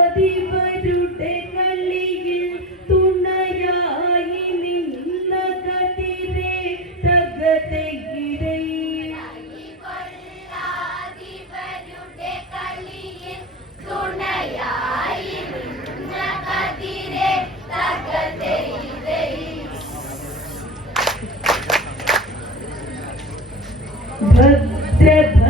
കജികൊള്ളാതിവരുടെ കളിയിൽ തുണയായി നിന്ന കതിരെ തകതയിരേ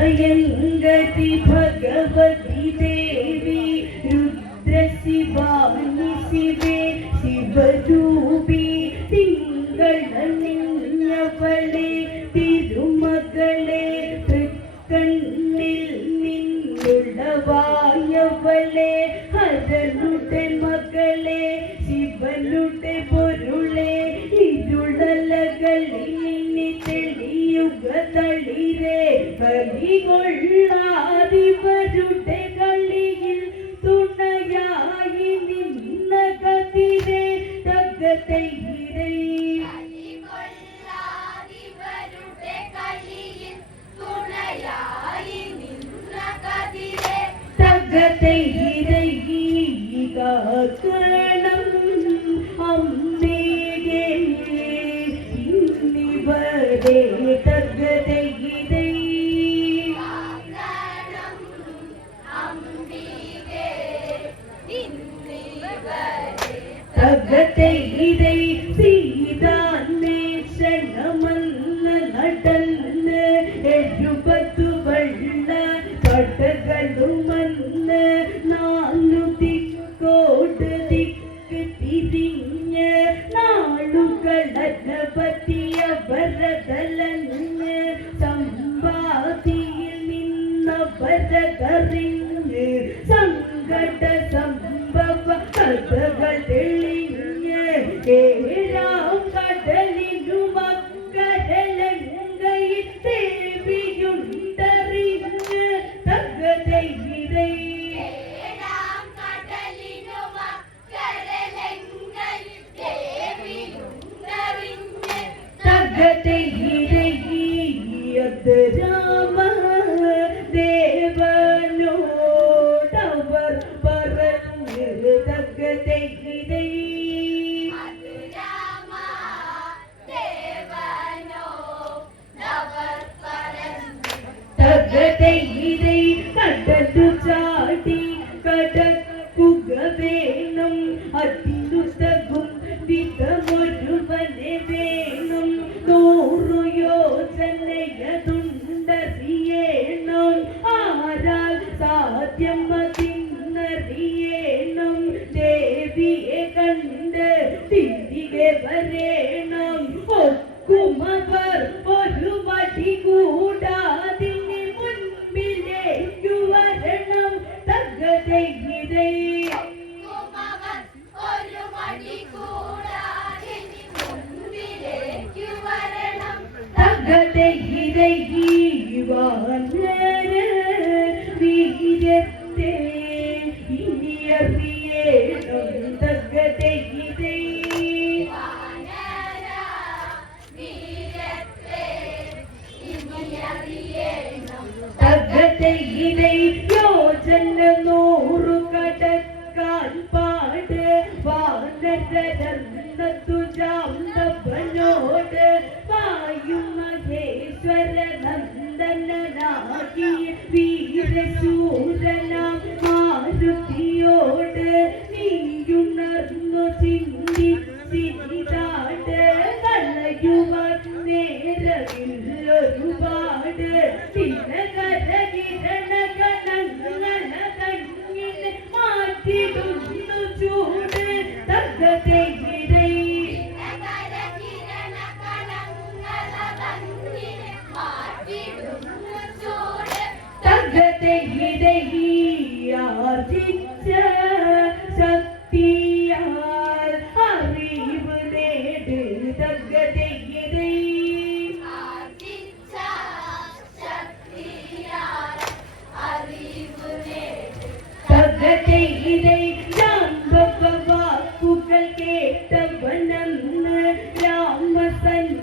ഭദ്രഭയങ്കരി ഭഗവതി ദേവി രുദ്രശിവാനി ശിവേ ശിവരൂപി തിങ്കളണിഞ്ഞവളെ തിരുമകളെ തൃക്കണ്ണിൽ നിന്നുള്ളവായവളെ ഹരനുടെ മകളെ ശിവനുടെ പൊരുളെ ഇരുളലകളിൽ നിന്നി തെളിയുക തളിരെ കലികൊള്ളാതിവരുടെ കളിയിൽ തുണയായി നിന്ന കതിരെ തകതയിരേ കാക്കണം അമ്മേകേ ഇന്നിവരെ തകതയിരേ തകതയിരേ സീതാന്വേഷണമെന്ന് നടന്ന് 70 വെള്ള പടകളുമന്ന് 4 ദിക്കോട് ദിക്ക് തിരിഞ്ഞ് നാളുകളനപതിയ വരതലഞ്ഞ് സമ്പാദിയിൽ നിന്നവരതറിഞ്ഞ് സങ്കട സംഭവ കഥകൾ തെളിഞ്ഞ് ഏഴാം കടലിനുമക്കരലങ്കയിൽ ദേവിയുണ്ടറിഞ്ഞ് തകതയിരേ രാമ ദേവനോടവർ പറഞ്ഞു തകതയിരേ തകതയിരേ കടലു ചാടി കടക്കുക വേണം അതിനുതകും വിധമൊരുവനെ വേണം 100 യോജനയതുണ്ടറിയണം ആരാൽ സാധ്യം അതിന്നറിയണം ദേവിയെ കണ്ട് തിരികെ വരേണം ഒക്കുമവർ ഒരു വടി കൂടാതിന് മുൻപിലേക്കു വരണം തകതയിരേ തകതയിരേ വാനര വീരത്തെ ഇനിയറിയേണം തകതയിരേ തകതയിരേ യോജന 100 കടക്കാൻ പാട് വാനരരന്നതു ജാമ്പവനോട് വായു മഹേശ്വര നന്ദനാകിയ വീരശൂരനാം മാരുതിയോട് നീയുണർന്നു ചിന്തിച്ചിരിതാട് കളയുവാൻ നേരമില്ലൊരുപാട് കിരണകരണകണങ്ങളെ മാറ്റിടുന്നു ചൂട് തകതയിരേ തകതയിരേ ആർജിച്ച ശക്തിയാൽ അറിവ് നേട് തകതയിരേ തകതയിരേ വാക്കുകൾ കേട്ടവനെന്ന് രാമസന്നിധിയിലൊന്നതു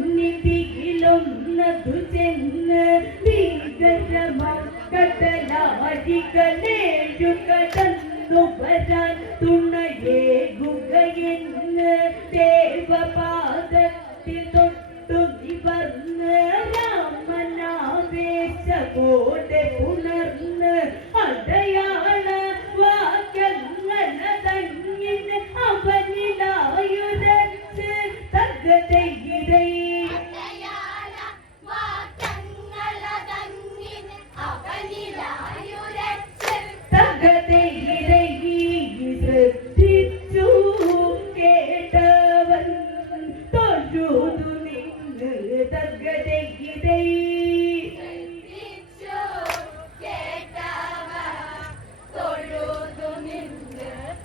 ചെന്ന് ഭീകരമക്കടലാടികളെ കടന്നു വരാൻ തുണയേകുകയെന്ന് ദേവപാദത്തിൽ തൊട്ടു നിവർന്ന് രാമനാവേശമോടെ പുണർന്ന് അടയാള വാക്യങ്ങളതങ്ങിന് അവനിലായുരച്ച് തകതയിരൈ ശ്രദ്ധിച്ചു കേട്ടവൻ തൊഴുതു നിന്ന് തകതയിരൈ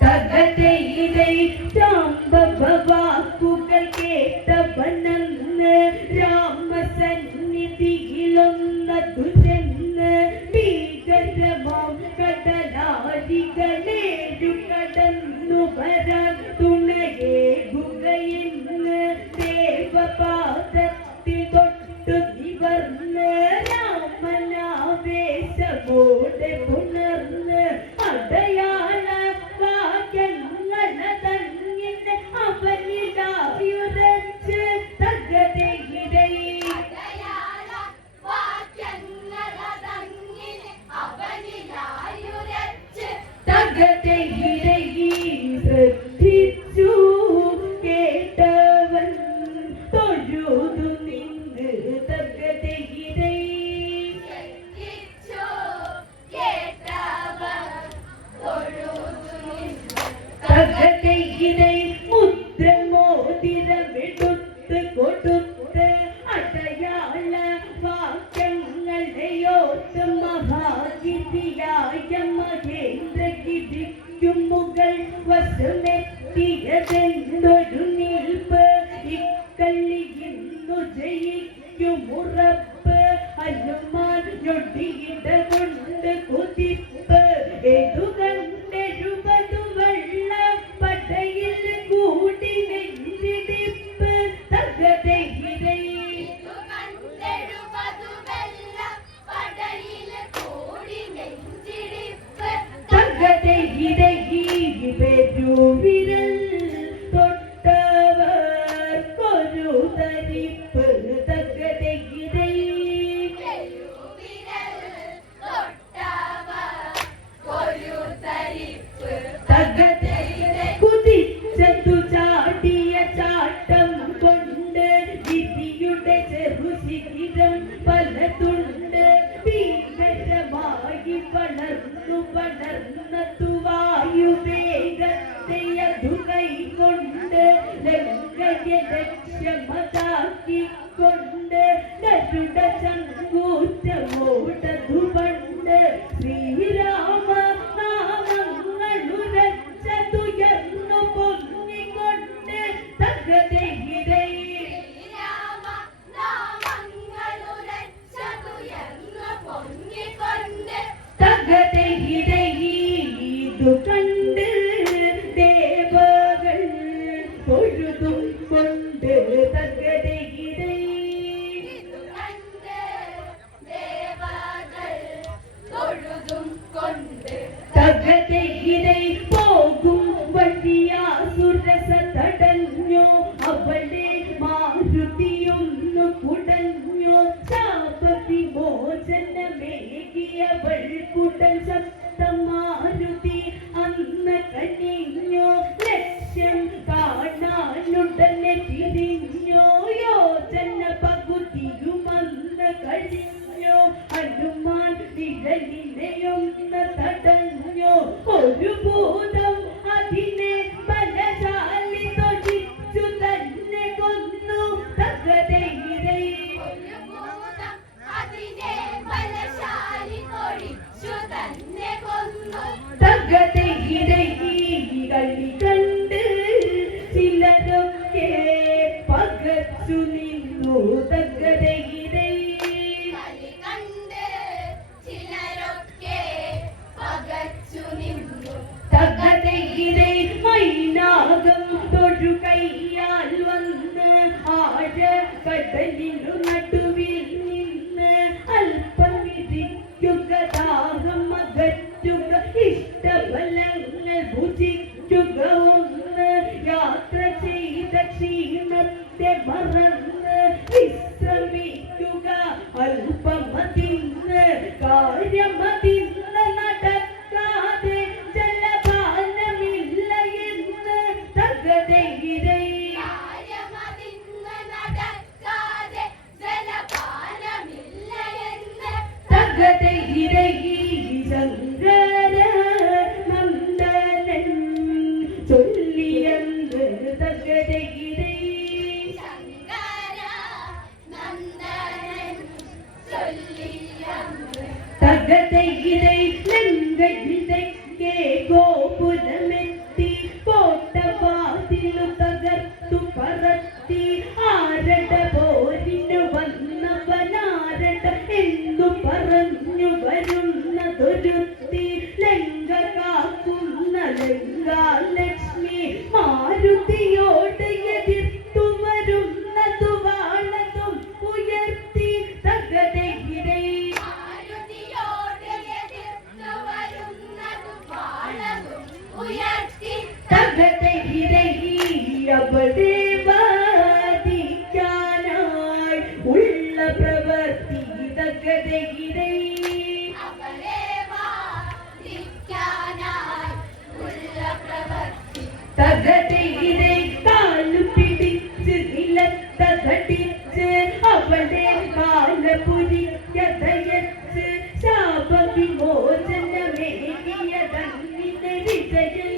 തകതയിരൈ ചാമ്പവാക്കുകൾ കേട്ടവനെന്ന് രാമസന്നിധിയിലൊന്നതു ചെന്ന് ഭീകരമാം കടലാടികളേഴു കടന്നു വരാൻ തുണയേകുകയെന്ന് ദേവപാദത്തിൽ തൊട്ടു നിവർന്ന് രാമനാവേശമോടെ പുണർന്ന് അടയാള വാക്യങ്ങളതങ്ങിന് അവനിലായുരച്ച് തകതയിരൈ തകതയിരൈ ശ്രദ്ധിച്ചു കേട്ടവൻ തൊഴുതു നിന്ന് തകതയിരൈ തകതയിരൈ മുദ്രമോതിരമെടുത്ത് കൊടുത്ത് അടയാള വാക്യങ്ങളെയോർത്ത് മഹാഗിരിയായ മഹേന്ദ്രഗിരിക്കും മുകൾ വശമെത്തിയതെന്തൊരു നിൽപ്പ് ഇക്കള്ളിയിന്നു ജയിക്കുമുറപ്പ് ഹനുമാൻ ഞൊടിയിട കൊണ്ട് കുതിപ്പ് എഴുപതെഴുപതു വെള്ള പടയിൽ കൂടി നെഞ്ചിടിപ്പ് തകതയിരൈ തകതയിരൈ പെരുവിരൽ തൊട്ടവർക്കൊരു തരിപ്പ് തകതയിരൈ തകതയിരൈ കുതിച്ചതു ചാടിയ ചാട്ടം കൊണ്ട് വിധിയുടെ ചെറുശിഖിരം പലതുണ്ട് ഭീകരമായി വളർന്നതു വായുവേഗത്തെയതു കൈകൊണ്ട് ലങ്കയെ ലക്ഷ്യമതാക്കിക്കൊണ്ട് ഗരുഡ ചങ്കൂറ്റമോടതു പണ്ട് ശ്രീരാമ നാമങ്ങളുരച്ചതുയർന്നു പൊങ്ങിക്കൊണ്ട് തകതയിരൈ തകതയിരൈ ഇതു കണ്ട് ദേവകൾ തൊഴുതും കൊണ്ട് തകതയിരൈ തകതയിരൈ പോകും വഴിയാസുരസ തടഞ്ഞു അവളെ മാരുതിയൊന്നു കുടഞ്ഞു ശാപവിമോചനമേകിയവൾ കുടൽ ശബ്ദമാരുതി അന്ന് കനിഞ്ഞു ലക്ഷ്യം കാണാനുടനെ തിരിഞ്ഞു യോജന പകുതിയുമന്ന് കഴിഞ്ഞു ഹനുമാൻ വിരലിനെയൊന്ന് തടഞ്ഞു ഒരു ഭൂതം അതിനെ ബലശാലി തൊഴിച്ചു തന്നെ കൊന്നു തകതയിരൈ തകതയിരൈ കളി കണ്ട് ചിലരൊക്കെ പകച്ചു നിന്നു തകതയിരൈ തകതയിരൈ മൈനാകം തൊഴുകൈയാൽ വന്ന് ആഴ കടലിനു നടുവിൽ നിന്ന് അല്പം വിരിക്കുക ദാഹം അകറ്റുക ഇഷ്ടഫലങ്ങൾ ഭുജിക്കുക ഒന്ന് യാത്ര ചെയ്ത ക്ഷീണത്തെ മറന്ന് വിശ്രമിക്കുക അല്പമതിന്ന് കാര്യമതിന്ന് നടക്കാതെ ജലപാനമില്ല എന്ന് തകതയിരൈ തകതയിരൈ ശങ്കര നന്ദനൻ ചൊല്ലിയെന്ന് തകതയിരൈ തകതയിരൈ ലങ്കയിലേക്ക് ഗോപുരമെത്തി കോട്ടവാതിലു തകർത്തു പറത്തി ആരട പോരിനു വന്നവനാരട എന്തു പറഞ്ഞു വരുന്നതൊരുത്തി ലങ്ക കാക്കുന്ന ലങ്കാലക്ഷ്മി മാരുതിയോട് എതിർത്തു വരുന്നതു വാളതും ഉയർത്തി തകതയിരൈ തകതയിരൈ അവിടെ വാദിക്കാനായി ഉള്ള പ്രവൃത്തി തകതയിരൈ തകതയിരൈ കാലു പിടിച്ച് നിലത്തടിച്ച് അവിടെ കാലപുരിക്കതയച്ച് ശാപവിമോചനമേകിയ തന്നിനെ വിജയ